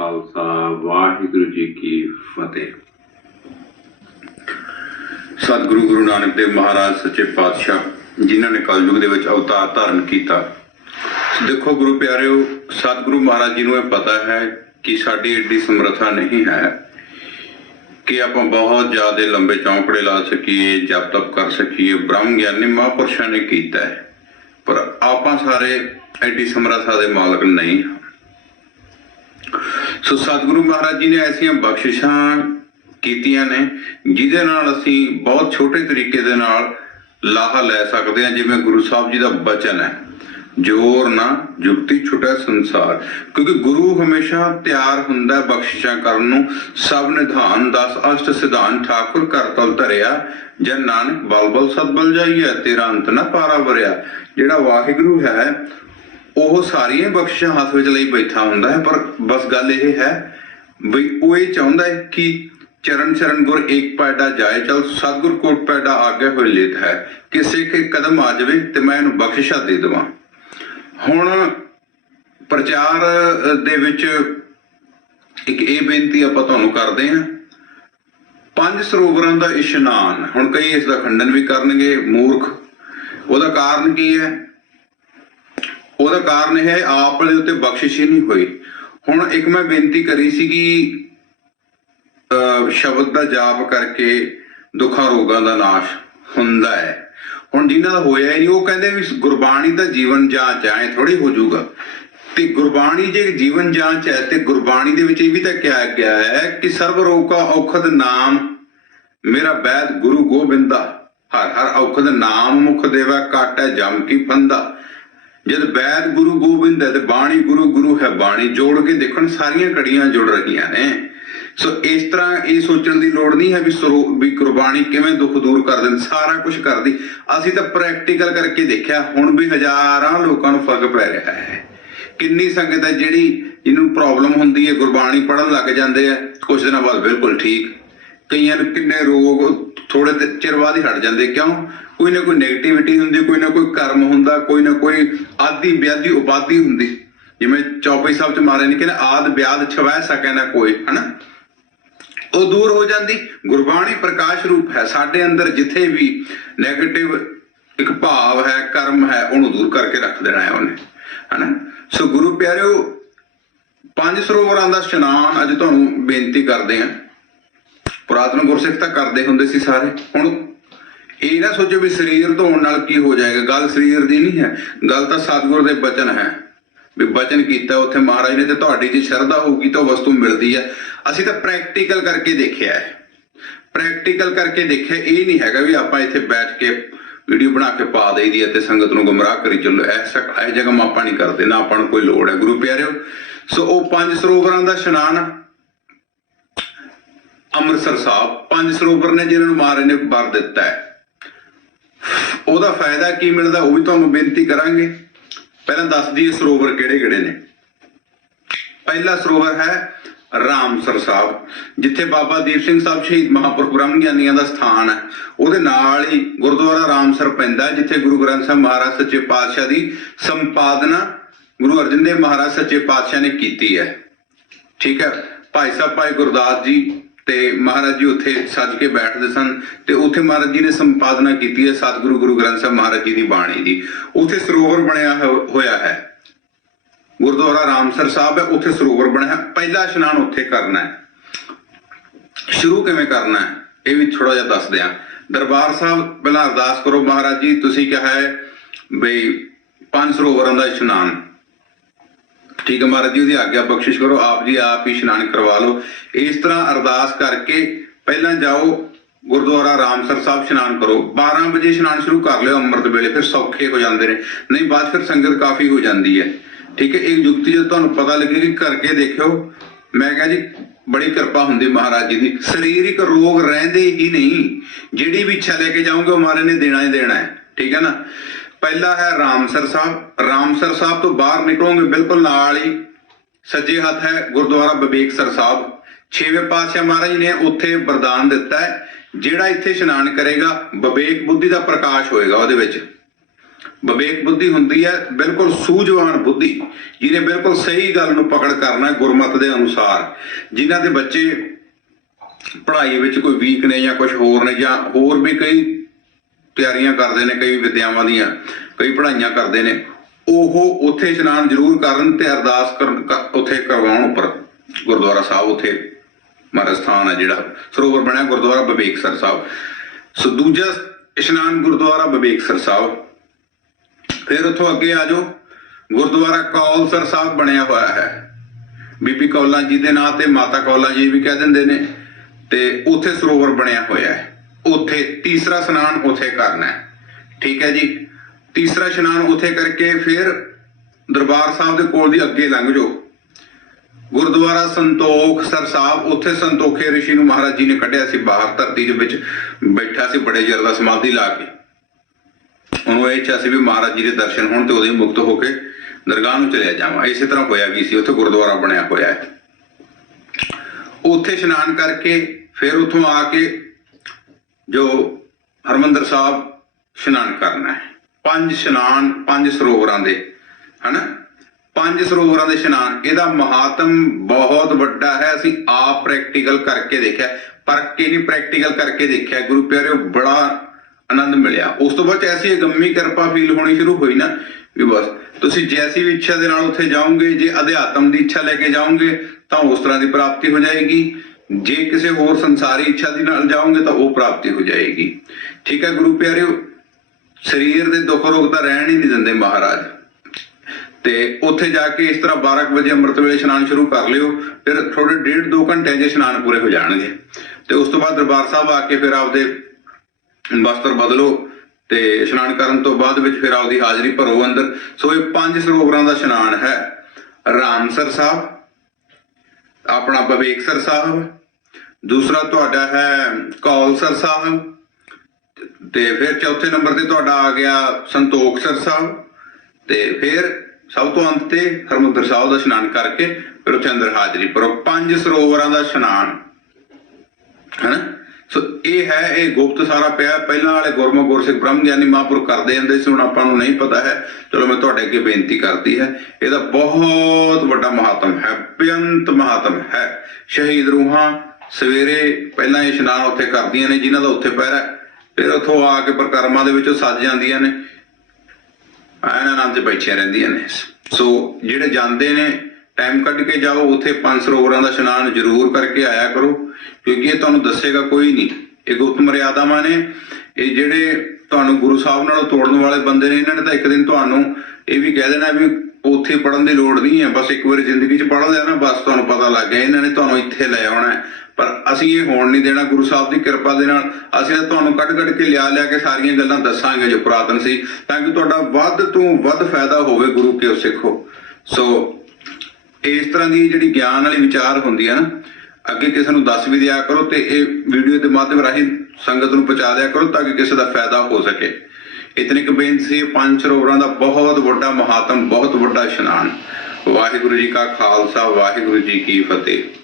ਖਾਲਸਾ ਵਾਹਿਗੁਰੂ ਜੀ ਕੀ ਫਤਿਹ ਸਤਿਗੁਰੂ ਗੁਰੂ ਨਾਨਕ ਦੇਵ ਮਹਾਰਾਜ ਸੱਚੇ ਪਾਤਸ਼ਾਹ ਜਿਨ੍ਹਾਂ ਨੇ ਕਲਯੁਗ ਦੇ ਵਿੱਚ ਅਵਤਾਰ ਧਾਰਨ ਕੀਤਾ ਦੇਖੋ ਗੁਰੂ ਪਿਆਰਿਓ ਸਤਿਗੁਰੂ ਮਹਾਰਾਜ ਜੀ ਨੂੰ ਇਹ ਪਤਾ ਹੈ ਕਿ ਸਾਡੀ ਏਡੀ ਸਮਰੱਥਾ ਨਹੀਂ ਹੈ ਕਿ ਆਪਾਂ ਬਹੁਤ ਜ਼ਿਆਦਾ ਲੰਬੇ ਚੌਂਕੜੇ ਲਾ ਸਕੀਏ ਜਪ ਤਪ ਕਰ ਸਕੀਏ ਬ੍ਰਹਮ ਗਿਆਨੀ ਮਹਾਂਪੁਰਸ਼ਾਂ ਨੇ ਕੀਤਾ ਹੈ ਪਰ ਆਪਾਂ ਸਾਰੇ ਐਡੀ ਸਮਰੱਥਾ ਦੇ ਮਾਲਕ ਨਹੀਂ ਸੋ ਸਤਿਗੁਰੂ ਮਹਾਰਾਜ ਜੀ ਨੇ ਐਸੀਆਂ ਬਖਸ਼ਿਸ਼ਾਂ ਕੀਤੀਆਂ ਨੇ ਜਿਹਦੇ ਨਾਲ ਅਸੀਂ ਬਹੁਤ ਛੋਟੇ ਤਰੀਕੇ ਦੇ ਨਾਲ ਲਾਹਾ ਲੈ ਸਕਦੇ ਹਾਂ ਜਿਵੇਂ ਗੁਰੂ ਸਾਹਿਬ ਜੀ ਦਾ ਬਚਨ ਹੈ ਜੋਰ ਨਾ ਜੁਗਤੀ ਛੁਟਾ ਸੰਸਾਰ ਕਿਉਂਕਿ ਗੁਰੂ ਹਮੇਸ਼ਾ ਤਿਆਰ ਹੁੰਦਾ ਬਖਸ਼ਿਸ਼ਾਂ ਕਰਨ ਨੂੰ ਸਭ ਨਿਧਾਨ ਦਸ ਅਸ਼ਟ ਸਿਧਾਨ ਠਾਕੁਰ ਤਲ ਧਰਿਆ ਜਨ ਨਾਨਕ ਬਲਬਲ ਸਦ ਬਲ ਜਾਈਐ ਤੇਰਾ ਅੰਤ ਨਾ ਪਾਰਾ ਵਰਿਆ ਜਿਹੜਾ ਵਾਹਿਗੁਰੂ ਹੈ ਉਹ ਸਾਰੀਆਂ ਬਖਸ਼ਿਸ਼ਾਂ ਹੱਥ ਵਿੱਚ ਲਈ ਬੈਠਾ ਹੁੰਦਾ ਹੈ ਪਰ ਬਸ ਗੱਲ ਇਹ ਹੈ ਵੀ ਉਹ ਇਹ ਚਾਹੁੰਦਾ ਹੈ ਕਿ ਚਰਨ ਚਰਨ ਗੁਰ ਇੱਕ ਪੈਡਾ ਜਾਏ ਚਲ ਸਤਗੁਰ ਕੋਟ ਪੈਡਾ ਆਗੇ ਹੋਏ ਲੇਤ ਹੈ ਕਿਸੇ ਕੇ ਕਦਮ ਆ ਜਾਵੇ ਤੇ ਮੈਂ ਇਹਨੂੰ ਬਖਸ਼ਿਸ਼ਾ ਦੇ ਦਵਾਂ ਹੁਣ ਪ੍ਰਚਾਰ ਦੇ ਵਿੱਚ ਇੱਕ ਇਹ ਬੇਨਤੀ ਆਪਾਂ ਤੁਹਾਨੂੰ ਕਰਦੇ ਹਾਂ ਪੰਜ ਸਰੋਵਰਾਂ ਦਾ ਇਸ਼ਨਾਨ ਹੁਣ ਕਈ ਇਸ ਦਾ ਖੰਡਨ ਵੀ ਕਰਨਗੇ ਮੂਰਖ ਉਹਦਾ ਕਾਰਨ ਕੀ ਹੈ ਉਹਦਾ ਕਾਰਨ ਇਹ ਹੈ ਆਪ ਦੇ ਉੱਤੇ ਬਖਸ਼ਿਸ਼ ਹੀ ਨਹੀਂ ਹੋਈ ਹੁਣ ਇੱਕ ਮੈਂ ਬੇਨਤੀ ਕਰੀ ਸੀ ਕਿ ਸ਼ਬਦ ਦਾ ਜਾਪ ਕਰਕੇ ਦੁੱਖਾਂ ਰੋਗਾਂ ਦਾ ਨਾਸ਼ ਹੁੰਦਾ ਹੈ ਹੁਣ ਜਿਨ੍ਹਾਂ ਦਾ ਹੋਇਆ ਹੀ ਨਹੀਂ ਉਹ ਕਹਿੰਦੇ ਵੀ ਗੁਰਬਾਣੀ ਦਾ ਜੀਵਨ ਜਾਂਚ ਐ ਥੋੜੀ ਹੋ ਜਾਊਗਾ ਤੇ ਗੁਰਬਾਣੀ ਜੇ ਜੀਵਨ ਜਾਂਚ ਹੈ ਤੇ ਗੁਰਬਾਣੀ ਦੇ ਵਿੱਚ ਇਹ ਵੀ ਤਾਂ ਕਿਹਾ ਗਿਆ ਹੈ ਕਿ ਸਰਬ ਰੋਗ ਕਾ ਔਖਦ ਨਾਮ ਮੇਰਾ ਬੈਦ ਗੁਰੂ ਗੋਬਿੰਦਾ ਹਰ ਹਰ ਔਖਦ ਨਾਮ ਮੁਖ ਦੇਵਾ ਕਾਟੈ ਜਮ ਕੀ ਫੰਦਾ ਜਦ ਬੈਦ ਗੁਰੂ ਗੋਬਿੰਦ ਹੈ ਤੇ ਬਾਣੀ ਗੁਰੂ ਗੁਰੂ ਹੈ ਬਾਣੀ ਜੋੜ ਕੇ ਦੇਖਣ ਸਾਰੀਆਂ ਕੜੀਆਂ ਜੁੜ ਰਹੀਆਂ ਨੇ ਸੋ ਇਸ ਤਰ੍ਹਾਂ ਇਹ ਸੋਚਣ ਦੀ ਲੋੜ ਨਹੀਂ ਹੈ ਵੀ ਵੀ ਕੁਰਬਾਨੀ ਕਿਵੇਂ ਦੁੱਖ ਦੂਰ ਕਰ ਦਿੰਦੀ ਸਾਰਾ ਕੁਝ ਕਰਦੀ ਅਸੀਂ ਤਾਂ ਪ੍ਰੈਕਟੀਕਲ ਕਰਕੇ ਦੇਖਿਆ ਹੁਣ ਵੀ ਹਜ਼ਾਰਾਂ ਲੋਕਾਂ ਨੂੰ ਫਰਕ ਪੈ ਰਿਹਾ ਹੈ ਕਿੰਨੀ ਸੰਗਤ ਹੈ ਜਿਹੜੀ ਇਹਨੂੰ ਪ੍ਰੋਬਲਮ ਹੁੰਦੀ ਹੈ ਗੁਰਬਾਣੀ ਪੜਨ ਲੱਗ ਜਾਂਦੇ ਆ ਕੁਝ ਦਿਨਾਂ ਬਾਅਦ ਬਿਲਕੁਲ ਠੀਕ ਕਈਆਂ ਨੂੰ ਕਿੰਨੇ ਰੋਗ ਥੋੜੇ ਚਿਰ ਬਾਅਦ ਹੀ ਹਟ ਜਾਂਦੇ ਕਿਉਂ ਕੋਈ ਨਾ ਕੋਈ ਨੈਗੇਟਿਵਿਟੀ ਹੁੰਦੀ ਕੋਈ ਨਾ ਕੋਈ ਕਰਮ ਹੁੰਦਾ ਕੋਈ ਨਾ ਕੋਈ ਆਦੀ ਵਿਆਦੀ ਉਪਾਦੀ ਹੁੰਦੀ ਜਿਵੇਂ ਚੌਪਈ ਸਾਹਿਬ ਚ ਮਾਰੇ ਨੇ ਕਹਿੰਦੇ ਆਦ ਵਿਆਦ ਛਵੈ ਸਕੈ ਨਾ ਕੋਈ ਹਨਾ ਉਹ ਦੂਰ ਹੋ ਜਾਂਦੀ ਗੁਰਬਾਣੀ ਪ੍ਰਕਾਸ਼ ਰੂਪ ਹੈ ਸਾਡੇ ਅੰਦਰ ਜਿੱਥੇ ਵੀ 네ਗੇਟਿਵ ਇੱਕ ਭਾਵ ਹੈ ਕਰਮ ਹੈ ਉਹਨੂੰ ਦੂਰ ਕਰਕੇ ਰੱਖ ਦੇਣਾ ਹੈ ਉਹਨੇ ਹਨਾ ਸੋ ਗੁਰੂ ਪਿਆਰਿਓ ਪੰਜ ਸਰੋਵਰਾਂ ਦਾ ਇਸ਼ਨਾਨ ਅੱਜ ਤੁਹਾਨੂੰ ਬੇਨਤੀ ਕਰਦੇ ਆਂ ਪੁਰਾਤਨ ਗੁਰਸਿੱਖ ਤਾਂ ਕਰਦੇ ਹੁੰਦੇ ਸੀ ਸਾਰੇ ਹੁਣ ਇਹ ਨਾ ਸੋਚੋ ਵੀ ਸਰੀਰ ਧੋਣ ਨਾਲ ਕੀ ਹੋ ਜਾਏਗਾ ਗੱਲ ਸਰੀਰ ਦੀ ਨਹੀਂ ਹੈ ਗੱਲ ਤਾਂ ਸਤਿਗੁਰ ਦੇ ਬਚਨ ਹੈ ਵੀ ਬਚਨ ਕੀਤਾ ਉੱਥੇ ਮਹਾਰਾਜ ਨੇ ਤੇ ਤੁਹਾਡੀ ਜੀ ਸ਼ਰਧਾ ਹੋਊਗੀ ਤਾਂ ਵਸਤੂ ਮਿਲਦੀ ਹੈ ਅਸੀਂ ਤਾਂ ਪ੍ਰੈਕਟੀਕਲ ਕਰਕੇ ਦੇਖਿਆ ਹੈ ਪ੍ਰੈਕਟੀਕਲ ਕਰਕੇ ਦੇਖਿਆ ਇਹ ਨਹੀਂ ਹੈਗਾ ਵੀ ਆਪਾਂ ਇੱਥੇ ਬੈਠ ਕੇ ਵੀਡੀਓ ਬਣਾ ਕੇ ਪਾ ਦਈਦੀ ਦੀ ਤੇ ਸੰਗਤ ਨੂੰ ਗੁੰਮਰਾਹ ਕਰੀ ਚੱਲੋ ਐਸਾ ਇਹ ਜਗ੍ਹਾ ਆਪਾਂ ਨਹੀਂ ਕਰਦੇ ਨਾ ਆਪਾਂ ਨੂੰ ਕੋਈ ਲੋੜ ਹੈ ਗੁਰੂ ਪਿਆਰਿਓ ਸੋ ਉਹ ਪੰਜ ਸਰੋਵਰਾਂ ਦਾ ਇਸ਼ਨਾਨ ਅੰਮ੍ਰਿਤਸਰ ਸਾਹਿਬ ਪੰਜ ਸਰੋਵਰ ਨੇ ਜਿਨ੍ਹਾਂ ਨੂੰ ਮਹਾਰਾਜ ਨੇ ਵਰ ਦਿੱਤਾ ਹੈ ਉਹਦਾ ਫਾਇਦਾ ਕੀ ਮਿਲਦਾ ਉਹ ਵੀ ਤੁਹਾਨੂੰ ਬੇਨਤੀ ਕਰਾਂਗੇ ਪਹਿਲਾਂ ਦੱਸ ਦਈਏ ਸਰੋਵਰ ਕਿਹੜੇ ਕਿਹੜੇ ਨੇ ਪਹਿਲਾ ਸਰੋਵਰ ਹੈ ਰਾਮਸਰ ਸਾਹਿਬ ਜਿੱਥੇ ਬਾਬਾ ਦੀਪ ਸਿੰਘ ਸਾਹਿਬ ਸ਼ਹੀਦ ਮਹਾਂਪੁਰਖ ਬ੍ਰਹਮ ਗਿਆਨੀਆਂ ਦਾ ਸਥਾਨ ਹੈ ਉਹਦੇ ਨਾਲ ਹੀ ਗੁਰਦੁਆਰਾ ਰਾਮਸਰ ਪੈਂਦਾ ਜਿੱਥੇ ਗੁਰੂ ਗ੍ਰੰਥ ਸਾਹਿਬ ਮਹਾਰਾਜ ਸੱਚੇ ਪਾਤਸ਼ਾਹ ਦੀ ਸੰਪਾਦਨਾ ਗੁਰੂ ਅਰਜਨ ਦੇਵ ਮਹਾਰਾਜ ਸੱਚੇ ਪਾਤਸ਼ਾਹ ਨੇ ਕੀਤੀ ਹੈ ਠੀਕ ਹੈ ਭਾਈ ਸਾਹਿਬ ਭਾਈ ਗੁਰਦਾਸ ਜੀ ਤੇ ਮਹਾਰਾਜ ਜੀ ਉੱਥੇ ਸੱਜ ਕੇ ਬੈਠਦੇ ਸਨ ਤੇ ਉੱਥੇ ਮਹਾਰਾਜ ਜੀ ਨੇ ਸੰਪਾਦਨਾ ਕੀਤੀ ਹੈ ਸਤਿਗੁਰੂ ਗੁਰੂ ਗ੍ਰੰਥ ਸਾਹਿਬ ਮਹਾਰਾਜ ਜੀ ਦੀ ਬਾਣੀ ਦੀ ਉੱਥੇ ਸਰੋਵਰ ਬਣਿਆ ਹੋਇਆ ਹੈ ਗੁਰਦੁਆਰਾ ਰਾਮਸਰ ਸਾਹਿਬ ਹੈ ਉੱਥੇ ਸਰੋਵਰ ਬਣਿਆ ਹੈ ਪਹਿਲਾ ਇਸ਼ਨਾਨ ਉੱਥੇ ਕਰਨਾ ਹੈ ਸ਼ੁਰੂ ਕਿਵੇਂ ਕਰਨਾ ਹੈ ਇਹ ਵੀ ਥੋੜਾ ਜਿਹਾ ਦੱਸ ਦਿਆਂ ਦਰਬਾਰ ਸਾਹਿਬ ਪਹਿਲਾਂ ਅਰਦਾਸ ਕਰੋ ਮਹਾਰਾਜ ਜੀ ਤੁਸੀਂ ਕਿਹਾ ਹੈ ਬਈ ਪੰਜ ਸਰੋਵਰਾਂ ਦਾ ਇਸ਼ਨਾਨ ਠੀਕ ਹੈ ਮਹਾਰਾਜ ਜੀ ਉਹਦੀ ਆਗਿਆ ਬਖਸ਼ਿਸ਼ ਕਰੋ ਆਪ ਜੀ ਆਪ ਹੀ ਇਸ਼ਨਾਨ ਕਰਵਾ ਲਓ ਇਸ ਤਰ੍ਹਾਂ ਅਰਦਾਸ ਕਰਕੇ ਪਹਿਲਾਂ ਜਾਓ ਗੁਰਦੁਆਰਾ ਰਾਮਸਰ ਸਾਹਿਬ ਇਸ਼ਨਾਨ ਕਰੋ 12 ਵਜੇ ਇਸ਼ਨਾਨ ਸ਼ੁਰੂ ਕਰ ਲਿਓ ਅੰਮ੍ਰਿਤ ਵੇਲੇ ਫਿਰ ਸੌਖੇ ਹੋ ਜਾਂਦੇ ਨੇ ਨਹੀਂ ਬਾਅਦ ਫਿਰ ਸੰਗਤ ਕਾਫੀ ਹੋ ਜਾਂਦੀ ਹੈ ਠੀਕ ਹੈ ਇੱਕ ਯੁਕਤੀ ਜੇ ਤੁਹਾਨੂੰ ਪਤਾ ਲੱਗੇ ਕਿ ਕਰਕੇ ਦੇਖਿਓ ਮੈਂ ਕਹਾਂ ਜੀ ਬੜੀ ਕਿਰਪਾ ਹੁੰਦੀ ਮਹਾਰਾਜ ਜੀ ਦੀ ਸਰੀਰਿਕ ਰੋਗ ਰਹਿੰਦੇ ਹੀ ਨਹੀਂ ਜਿਹੜੀ ਵੀ ਇੱਛਾ ਲੈ ਕੇ ਜਾਓਗੇ ਉਹ ਮਾਰੇ ਨੇ ਦੇਣਾ ਹੀ ਦੇਣਾ ਹੈ ਠੀਕ ਹੈ ਨਾ ਪਹਿਲਾ ਹੈ ਰਾਮਸਰ ਸਾਹਿਬ ਰਾਮਸਰ ਸਾਹਿਬ ਤੋਂ ਬਾਹਰ ਨਿਕਲੋਗੇ ਬਿਲਕੁਲ ਨਾਲ ਹੀ ਸੱਜੇ ਹੱਥ ਹੈ ਗੁਰਦੁਆਰਾ ਸਰ ਸਾਹਿਬ ਛੇਵੇਂ ਪਾਤਸ਼ਾਹ ਮਹਾਰਾਜ ਨੇ ਉੱਥੇ ਵਰਦਾਨ ਦਿੱਤਾ ਹੈ ਜਿਹੜਾ ਇੱਥੇ ਇਸ਼ਨਾਨ ਕਰੇਗਾ ਵਿਵੇਕ ਬੁੱਧੀ ਦਾ ਪ੍ਰਕਾਸ਼ ਹੋਏਗਾ ਉਹਦੇ ਵਿੱਚ ਵਿਵੇਕ ਬੁੱਧੀ ਹੁੰਦੀ ਹੈ ਬਿਲਕੁਲ ਸੂਝਵਾਨ ਬੁੱਧੀ ਜਿਹਨੇ ਬਿਲਕੁਲ ਸਹੀ ਗੱਲ ਨੂੰ ਪਕੜ ਕਰਨਾ ਗੁਰਮਤ ਦੇ ਅਨੁਸਾਰ ਜਿਨ੍ਹਾਂ ਦੇ ਬੱਚੇ ਪੜ੍ਹਾਈ ਵਿੱਚ ਕੋਈ ਵੀਕ ਨੇ ਜਾਂ ਕੁਝ ਹੋਰ ਨੇ ਜਾਂ ਹੋਰ ਵੀ ਕਈ ਤਿਆਰੀਆਂ ਕਰਦੇ ਨੇ ਕਈ ਵਿਦਿਆਵਾਂ ਦੀਆਂ ਕਈ ਪੜ੍ਹਾਈਆਂ ਕਰਦੇ ਨੇ ਉਹ ਉੱਥੇ ਇਸ਼ਨਾਨ ਜ਼ਰੂਰ ਕਰਨ ਤੇ ਅਰਦਾਸ ਕਰਨ ਉੱਥੇ ਕਰਵਾਉਣ ਉੱਪਰ ਗੁਰਦੁਆਰਾ ਸਾਹਿਬ ਉੱਥੇ ਮਹਾਰਾਜ ਹੈ ਜਿਹੜਾ ਸਰੋਵਰ ਬਣਿਆ ਗੁਰਦੁਆਰਾ ਵਿਵੇਕ ਸਰ ਸਾਹਿਬ ਸੋ ਦੂਜਾ ਇਸ਼ਨਾਨ ਗੁਰਦੁਆਰਾ ਵਿਵੇਕ ਸਰ ਸਾਹਿਬ ਫਿਰ ਉੱਥੋਂ ਅੱਗੇ ਆ ਜਾਓ ਗੁਰਦੁਆਰਾ ਕੌਲ ਸਰ ਸਾਹਿਬ ਬਣਿਆ ਹੋਇਆ ਹੈ ਬੀਬੀ ਕੌਲਾ ਜੀ ਦੇ ਨਾਂ ਤੇ ਮਾਤਾ ਕੌਲਾ ਜੀ ਵੀ ਕਹਿ ਦਿੰਦੇ ਨੇ ਤੇ ਉੱਥੇ ਸਰੋਵਰ ਬਣਿਆ ਹੋਇਆ ਹੈ ਉੱਥੇ ਤੀਸਰਾ ਇਸ਼ਨਾਨ ਉੱਥੇ ਕਰਨਾ ਹੈ ਠੀਕ ਹੈ ਜੀ ਤੀਸਰਾ ਇਸ਼ਨਾਨ ਉੱਥੇ ਕਰਕੇ ਫਿਰ ਦਰਬਾਰ ਸਾਹਿਬ ਦੇ ਕੋਲ ਦੀ ਅੱਗੇ ਲੰਘ ਜਾਓ ਗੁਰਦੁਆਰਾ ਸੰਤੋਖ ਸਰ ਸਾਹਿਬ ਉੱਥੇ ਸੰਤੋਖੇ ਰਿਸ਼ੀ ਨੂੰ ਮਹਾਰਾਜ ਜੀ ਨੇ ਕੱਢਿਆ ਸੀ ਬਾਹਰ ਧਰਤੀ ਦੇ ਵਿੱਚ ਬੈਠਾ ਸੀ ਬੜੇ ਜਰ ਦਾ ਸਮਾਧੀ ਲਾ ਕੇ ਉਹਨੂੰ ਇਹ ਚਾਹ ਸੀ ਵੀ ਮਹਾਰਾਜ ਜੀ ਦੇ ਦਰਸ਼ਨ ਹੋਣ ਤੇ ਉਹਦੇ ਮੁਕਤ ਹੋ ਕੇ ਦਰਗਾਹ ਨੂੰ ਚਲਿਆ ਜਾਵਾਂ ਇਸੇ ਤਰ੍ਹਾਂ ਹੋਇਆ ਵੀ ਸੀ ਉੱਥੇ ਗੁਰਦੁਆਰਾ ਬਣਿਆ ਹੋਇਆ ਹੈ ਉੱਥੇ ਇਸ਼ਨਾਨ ਕਰਕੇ ਫਿਰ ਉੱਥੋਂ ਆ ਕੇ ਜੋ ਹਰਮੰਦਰ ਸਾਹਿਬ ਇਸ਼ਨਾਨ ਕਰਨਾ ਹੈ ਪੰਜ ਇਸ਼ਨਾਨ ਪੰਜ ਸਰੋਵਰਾਂ ਦੇ ਹਨਾ ਪੰਜ ਸਰੋਵਰਾਂ ਦੇ ਇਸ਼ਨਾਨ ਇਹਦਾ ਮਹਾਤਮ ਬਹੁਤ ਵੱਡਾ ਹੈ ਅਸੀਂ ਆਪ ਪ੍ਰੈਕਟੀਕਲ ਕਰਕੇ ਦੇਖਿਆ ਪਰ ਕੇ ਨਹੀਂ ਪ੍ਰੈਕਟੀਕਲ ਕਰਕੇ ਦੇਖਿਆ ਗੁਰੂ ਪਿਆਰਿਓ ਬੜਾ ਆਨੰਦ ਮਿਲਿਆ ਉਸ ਤੋਂ ਬਾਅਦ ਐਸੀ ਅਗੰਮੀ ਕਿਰਪਾ ਫੀਲ ਹੋਣੀ ਸ਼ੁਰੂ ਹੋਈ ਨਾ ਵੀ ਬਸ ਤੁਸੀਂ ਜੈਸੀ ਵੀ ਇੱਛਾ ਦੇ ਨਾਲ ਉੱਥੇ ਜਾਓਗੇ ਜੇ ਅਧਿਆਤਮ ਦੀ ਇੱਛਾ ਲੈ ਕੇ ਜਾਓਗੇ ਤਾਂ ਉਸ ਤਰ੍ਹਾਂ ਦੀ ਪ੍ਰਾਪਤੀ ਹੋ ਜਾਏਗੀ ਜੇ ਕਿਸੇ ਹੋਰ ਸੰਸਾਰੀ ਇੱਛਾ ਦੀ ਨਾਲ ਜਾਓਗੇ ਤਾਂ ਉਹ ਪ੍ਰਾਪਤੀ ਹੋ ਜਾਏਗੀ ਠੀਕ ਹੈ ਗੁਰੂ ਪਿਆਰਿਓ ਸਰੀਰ ਦੇ ਦੁੱਖ ਰੋਗ ਤਾਂ ਰਹਿਣ ਹੀ ਨਹੀਂ ਦਿੰਦੇ ਮਹਾਰਾਜ ਤੇ ਉੱਥੇ ਜਾ ਕੇ ਇਸ ਤਰ੍ਹਾਂ 12 ਵਜੇ ਅੰਮ੍ਰਿਤ ਵੇਲੇ ਇਸ਼ਨਾਨ ਸ਼ੁਰੂ ਕਰ ਲਿਓ ਫਿਰ ਥੋੜੇ ਡੇਢ 2 ਘੰਟੇ ਜੇ ਇਸ਼ਨਾਨ ਪੂਰੇ ਹੋ ਜਾਣਗੇ ਤੇ ਉਸ ਤੋਂ ਬਾਅਦ ਦਰਬਾਰ ਸਾਹਿਬ ਆ ਕੇ ਫਿਰ ਆਪਦੇ ਵਸਤਰ ਬਦਲੋ ਤੇ ਇਸ਼ਨਾਨ ਕਰਨ ਤੋਂ ਬਾਅਦ ਵਿੱਚ ਫਿਰ ਆਪਦੀ ਹਾਜ਼ਰੀ ਭਰੋ ਅੰਦਰ ਸੋ ਇਹ ਪੰਜ ਸਰੋਵਰਾਂ ਦਾ ਇਸ਼ਨਾਨ ਹੈ ਰਾਮਸਰ ਸਾਹਿਬ ਆਪਣਾ ਬਵੇਕਸਰ ਸਾਹਿਬ ਦੂਸਰਾ ਤੁਹਾਡਾ ਹੈ ਕੌਲ ਸਰ ਸਾਹਿਬ ਤੇ ਫਿਰ ਚੌਥੇ ਨੰਬਰ ਤੇ ਤੁਹਾਡਾ ਆ ਗਿਆ ਸੰਤੋਖ ਸਰ ਸਾਹਿਬ ਤੇ ਫਿਰ ਸਭ ਤੋਂ ਅੰਤ ਤੇ ਹਰਮੰਦਰ ਸਾਹਿਬ ਦਾ ਇਸ਼ਨਾਨ ਕਰਕੇ ਫਿਰ ਉੱਥੇ ਅੰਦਰ ਹਾਜ਼ਰੀ ਪਰ ਪੰਜ ਸਰੋਵਰਾਂ ਦਾ ਇਸ਼ਨਾਨ ਹੈਨਾ ਸੋ ਇਹ ਹੈ ਇਹ ਗੁਪਤ ਸਾਰਾ ਪਿਆ ਪਹਿਲਾਂ ਵਾਲੇ ਗੁਰਮੁਖ ਗੁਰਸਿੱਖ ਬ੍ਰਹਮ ਗਿਆਨੀ ਮਹਾਂਪੁਰ ਕਰਦੇ ਹੁੰਦੇ ਸੀ ਹੁਣ ਆਪਾਂ ਨੂੰ ਨਹੀਂ ਪਤਾ ਹੈ ਚਲੋ ਮੈਂ ਤੁਹਾਡੇ ਅੱਗੇ ਬੇਨਤੀ ਕਰਦੀ ਹੈ ਇਹਦਾ ਬਹੁਤ ਵੱਡਾ ਮਹਾਤਮ ਹੈ ਬੇਅੰਤ ਮਹਾਤਮ ਹੈ ਸ਼ਹੀਦ ਰੂਹਾਂ ਸਵੇਰੇ ਪਹਿਲਾਂ ਇਸ਼ਨਾਨ ਉੱਥੇ ਕਰਦੀਆਂ ਨੇ ਜਿਨ੍ਹਾਂ ਦਾ ਉੱਥੇ ਪਹਿਰਾ ਫਿਰ ਉੱਥੋਂ ਆ ਕੇ ਪ੍ਰਕਰਮਾਂ ਦੇ ਵਿੱਚੋਂ ਸੱਜ ਜਾਂਦੀਆਂ ਨੇ ਐਨ ਆਨੰਦ ਤੇ ਬੈਠੀਆਂ ਰਹਿੰਦੀਆਂ ਨੇ ਸੋ ਜਿਹੜੇ ਜਾਂਦੇ ਨੇ ਟਾਈਮ ਕੱਢ ਕੇ ਜਾਓ ਉੱਥੇ ਪੰਜ ਸਰੋਵਰਾਂ ਦਾ ਇਸ਼ਨਾਨ ਜ਼ਰੂਰ ਕਰਕੇ ਆਇਆ ਕਰੋ ਕਿਉਂਕਿ ਇਹ ਤੁਹਾਨੂੰ ਦੱਸੇਗਾ ਕੋਈ ਨਹੀਂ ਇਹ ਗੁਪਤ ਮਰਿਆਦਾਵਾਂ ਨੇ ਇਹ ਜਿਹੜੇ ਤੁਹਾਨੂੰ ਗੁਰੂ ਸਾਹਿਬ ਨਾਲੋਂ ਤੋੜਨ ਵਾਲੇ ਬੰਦੇ ਨੇ ਇਹਨਾਂ ਨੇ ਤਾਂ ਇੱਕ ਦਿਨ ਤੁਹਾਨੂੰ ਇਹ ਵੀ ਕਹਿ ਦੇਣਾ ਵੀ ਉੱਥੇ ਪੜਨ ਦੀ ਲੋੜ ਨਹੀਂ ਹੈ ਬਸ ਇੱਕ ਵਾਰ ਜ਼ਿੰਦਗੀ 'ਚ ਪੜ ਲਿਆ ਨਾ ਬਸ ਤੁਹਾਨੂੰ ਪਤਾ ਲੱਗ ਗਿਆ ਇਹਨਾਂ ਨੇ ਤੁਹਾਨੂੰ ਇੱਥੇ ਲੈ ਆਉਣਾ ਪਰ ਅਸੀਂ ਇਹ ਹੋਣ ਨਹੀਂ ਦੇਣਾ ਗੁਰੂ ਸਾਹਿਬ ਦੀ ਕਿਰਪਾ ਦੇ ਨਾਲ ਅਸੀਂ ਤੁਹਾਨੂੰ ਕੱਢ-ਕੱਢ ਕੇ ਲਿਆ ਲਿਆ ਕੇ ਸਾਰੀਆਂ ਗੱਲਾਂ ਦੱਸਾਂਗੇ ਜੋ ਪ੍ਰਾਤਨ ਸੀ ਤਾਂ ਕਿ ਤੁਹਾਡਾ ਵੱਧ ਤੋਂ ਵੱਧ ਫਾਇਦਾ ਹੋਵੇ ਗੁਰੂ ਕੇ ਸਿੱਖੋ ਸੋ ਇਸ ਤਰ੍ਹਾਂ ਦੀ ਜਿਹੜੀ ਗਿਆਨ ਵਾਲੀ ਵਿਚਾਰ ਹੁੰਦੀ ਹੈ ਨਾ ਅੱਗੇ ਕਿਸੇ ਨੂੰ ਦੱਸ ਵੀ ਦਿਆ ਕਰੋ ਤੇ ਇਹ ਵੀਡੀਓ ਦੇ ਮਾਧਿਅਮ ਰਾਹੀਂ ਸੰਗਤ ਨੂੰ ਪਹੁੰਚਾ ਦਿਆ ਕਰੋ ਤਾਂ ਕਿ ਕਿਸੇ ਦਾ ਫਾਇਦਾ ਹੋ ਸਕੇ ਇਤਨੇ ਕੁ ਬੇਨਤੀ ਪੰਜ ਸਰੋਵਰਾਂ ਦਾ ਬਹੁਤ ਵੱਡਾ ਮਹਾਤਮ ਬਹੁਤ ਵੱਡਾ ਇਸ਼ਨਾਨ ਵਾਹਿਗੁਰੂ ਜੀ ਕਾ ਖਾਲਸਾ ਵਾਹਿਗੁਰੂ ਜੀ ਕੀ ਫਤਿਹ